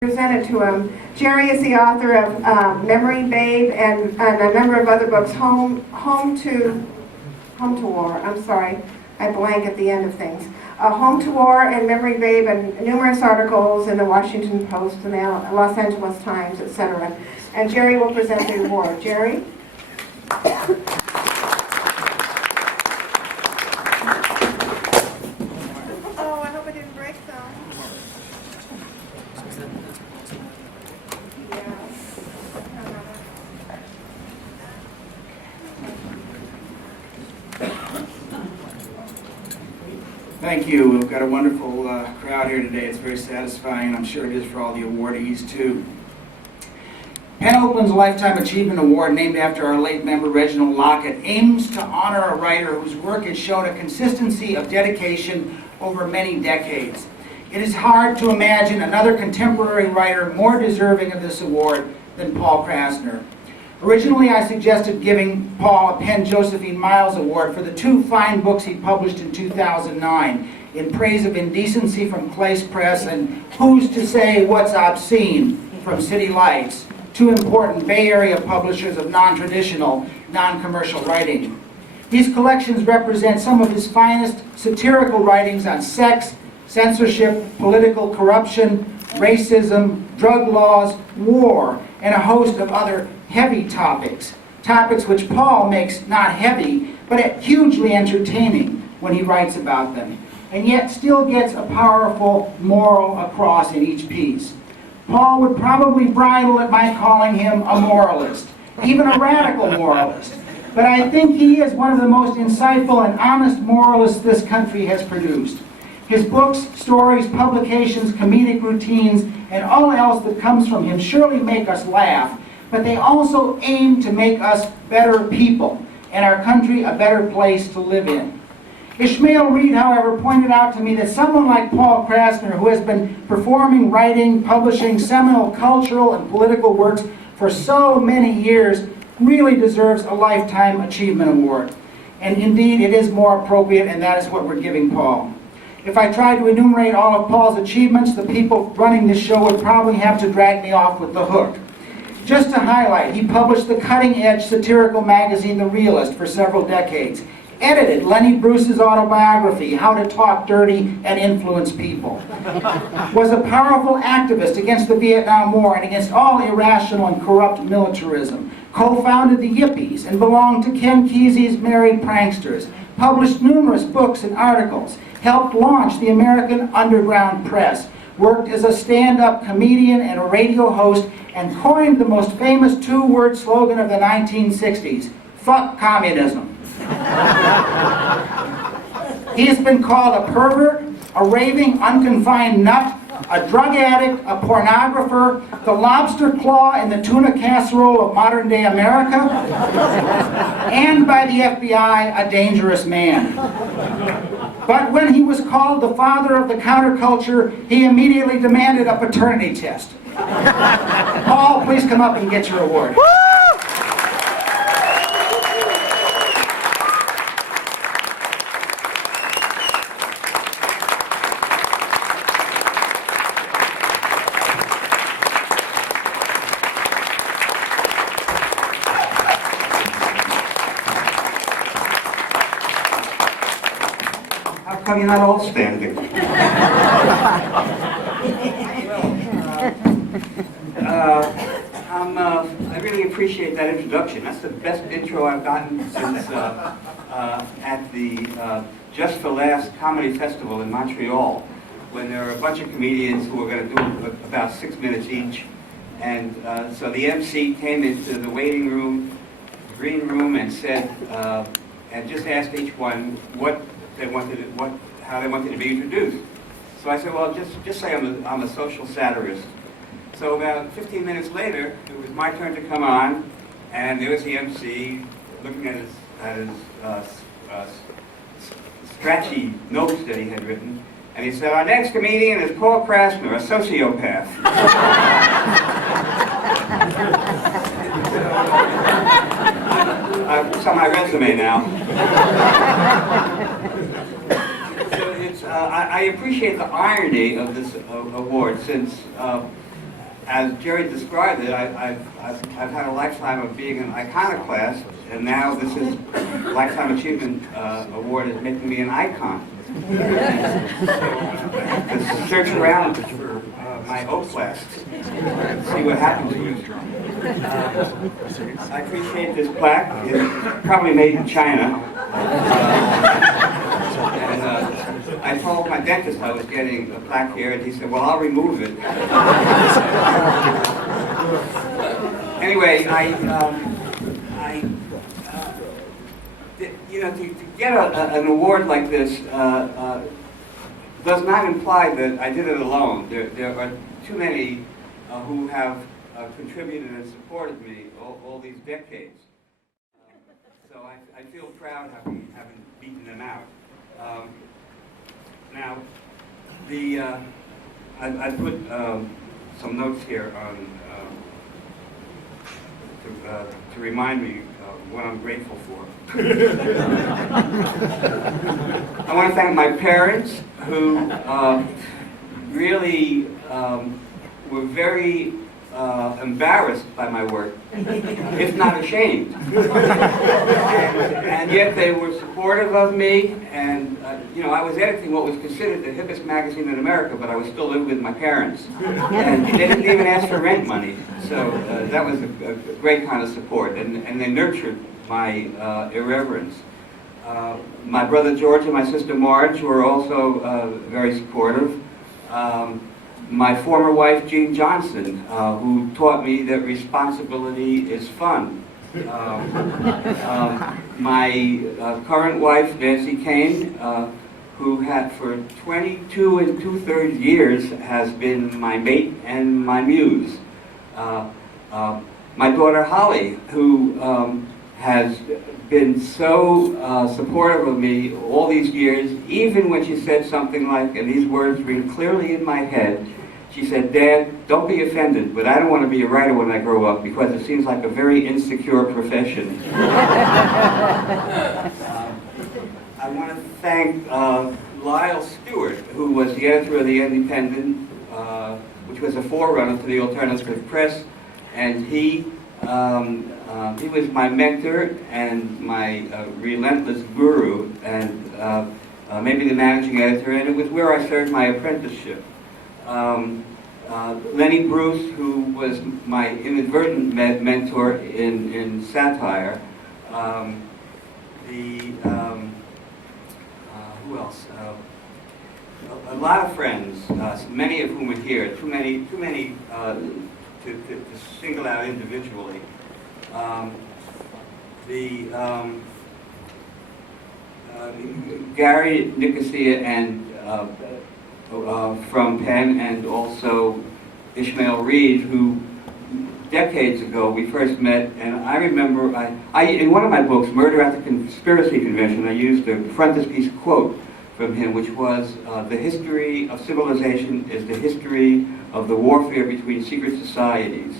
Presented to him. Jerry is the author of Memory Babe and a number of other books. Home to War. I'm sorry, I blank at the end of things. Home to War and Memory Babe, and numerous articles in the Washington Post and the Los Angeles Times, etc. And Jerry will present the award. Jerry? Oh, I hope I didn't break them. Thank you. We've got a wonderful crowd here today. It's very satisfying. I'm sure it is for all the awardees, too. PEN Oakland's Lifetime Achievement Award, named after our late member Reginald Lockett, aims to honor a writer whose work has shown a consistency of dedication over many decades. It is hard to imagine another contemporary writer more deserving of this award than Paul Krassner. Originally, I suggested giving Paul a PEN Josephine Miles Award for the two fine books he published in 2009, In Praise of Indecency from Clace Press and Who's to Say What's Obscene from City Lights, two important Bay Area publishers of non-traditional, non-commercial writing. These collections represent some of his finest satirical writings on sex, censorship, political corruption, racism, drug laws, war, and a host of other heavy topics. Topics which Paul makes not heavy, but hugely entertaining when he writes about them, and yet still gets a powerful moral across in each piece. Paul would probably bridle at my calling him a moralist, even a radical moralist, but I think he is one of the most insightful and honest moralists this country has produced. His books, stories, publications, comedic routines, and all else that comes from him surely make us laugh, but they also aim to make us better people and our country a better place to live in. Ishmael Reed, however, pointed out to me that someone like Paul Krassner, who has been performing, writing, publishing seminal cultural and political works for so many years, really deserves a Lifetime Achievement Award. And indeed, it is more appropriate, and that is what we're giving Paul. If I tried to enumerate all of Paul's achievements, the people running this show would probably have to drag me off with the hook. Just to highlight, he published the cutting-edge satirical magazine The Realist for several decades, edited Lenny Bruce's autobiography, How to Talk Dirty and Influence People, was a powerful activist against the Vietnam War and against all irrational and corrupt militarism, co-founded the Yippies and belonged to Ken Kesey's Merry Pranksters, published numerous books and articles, helped launch the American Underground Press, worked as a stand-up comedian and a radio host, and coined the most famous two-word slogan of the 1960s, "Fuck communism." He has been called a pervert, a raving, unconfined nut, a drug addict, a pornographer, the lobster claw in the tuna casserole of modern-day America, and by the FBI, a dangerous man. But when he was called the father of the counterculture, he immediately demanded a paternity test. Paul, please come up and get your award. How come you're not all standing? I really appreciate that introduction. That's the best intro I've gotten since at the Just for Laughs Comedy Festival in Montreal, when there were a bunch of comedians who were going to do about 6 minutes each. And so the MC came into the waiting room, green room, and said, and just asked each one what they wanted, how they wanted to be introduced. So I said, well, just say I'm a social satirist. So about 15 minutes later, it was my turn to come on, and there was the MC looking at his scratchy notes that he had written, and he said, our next comedian is Paul Krassner, a sociopath. It's on my resume now. I appreciate the irony of this award, since as Jerry described it, I've had a lifetime of being an iconoclast, and now this is Lifetime Achievement Award is making me an icon. So I have to search around for my Oaklast, see what happens to it. I appreciate this plaque. It's probably made in China. And I told my dentist I was getting a plaque here, and he said, well, I'll remove it. Anyway, to get an award like this does not imply that I did it alone. There are too many who have contributed and supported me all these decades. So I feel proud having beaten them out. Now, I put some notes here on to remind me what I'm grateful for. I want to thank my parents who really were very embarrassed by my work, if not ashamed. And yet they were supportive of me, and I was editing what was considered the hippest magazine in America, but I was still living with my parents. And they didn't even ask for rent money, so that was a great kind of support, and they nurtured my irreverence. My brother George and my sister Marge were also very supportive. My former wife, Jean Johnson, who taught me that responsibility is fun. My current wife, Nancy Kane, who had for 22 2/3 years has been my mate and my muse. My daughter Holly, who has been so supportive of me all these years, even when she said something like, and these words ring clearly in my head, she said, "Dad, don't be offended, but I don't want to be a writer when I grow up because it seems like a very insecure profession." I want to thank Lyle Stewart, who was the editor of The Independent, which was a forerunner to the alternative press, and he was my mentor and my relentless guru, and maybe the managing editor, and it was where I started my apprenticeship. Lenny Bruce, who was my inadvertent mentor in satire. Who else? A lot of friends, many of whom are here. Too many to single out individually. Gary Nicosia and from PEN, and also Ishmael Reed, who decades ago we first met, and I remember in one of my books, Murder at the Conspiracy Convention, I used a frontispiece quote from him, which was, "The history of civilization is the history of the warfare between secret societies."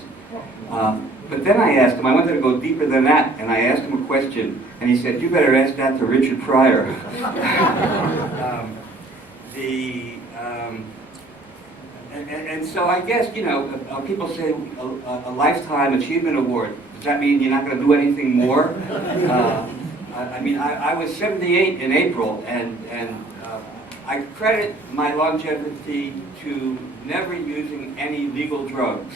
But then I asked him, I wanted to go deeper than that, and I asked him a question, and he said, "You better ask that to Richard Pryor." And so I guess, people say a Lifetime Achievement Award. Does that mean you're not going to do anything more? I was 78 in April, and I credit my longevity to never using any legal drugs.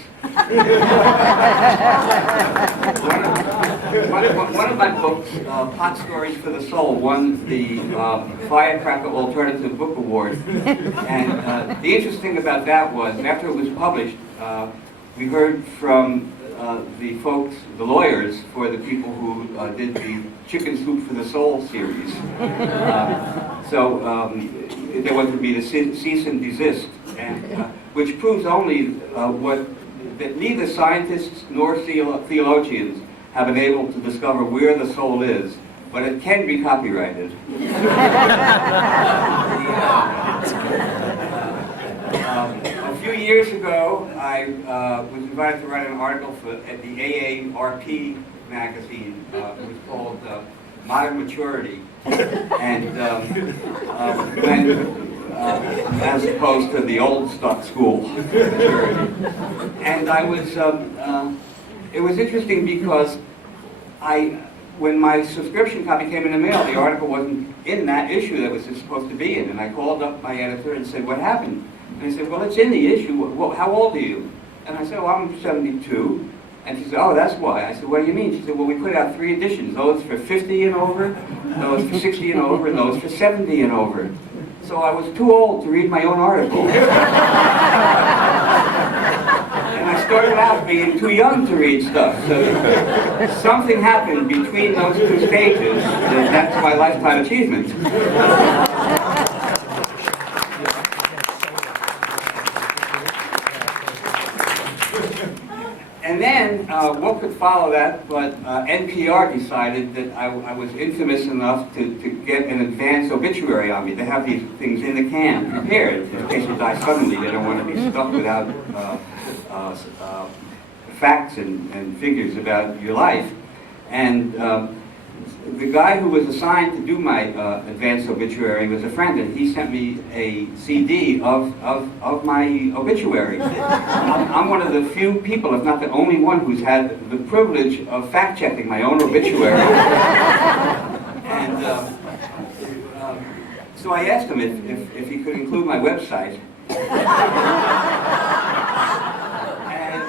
One of my books, Pot Stories for the Soul, won the Firecracker Alternative Book Award. And the interesting thing about that was, after it was published, we heard from the folks, the lawyers for the people who did the Chicken Soup for the Soul series. So there was to be the cease and desist, and which proves only that neither scientists nor theologians have been able to discover where the soul is, but it can be copyrighted. A few years ago, I was invited to write an article at the AARP magazine. It was called Modern Maturity, and as opposed to the old stuff school maturity. And And I was, it was interesting because when my subscription copy came in the mail, the article wasn't in that issue that was supposed to be in. And I called up my editor and said, what happened? And he said, well, it's in the issue. Well, how old are you? And I said, oh, I'm 72. And she said, oh, that's why. I said, what do you mean? She said, well, we put out 3 editions, those for 50 and over, those for 60 and over, and those for 70 and over. So I was too old to read my own article. And I started out being too young to read stuff. So something happened between those 2 stages, and that's my lifetime achievement. And then, what could follow that, but NPR decided that I was infamous enough to get an advance obituary on me. They have these things in the can prepared in case you die suddenly. They don't want to be stuck without facts and figures about your life. And the guy who was assigned to do my advance obituary was a friend, and he sent me a CD of my obituary. I'm one of the few people, if not the only one, who's had the privilege of fact-checking my own obituary. And so I asked him if he could include my website. And,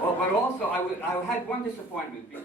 well, but also I had one disappointment because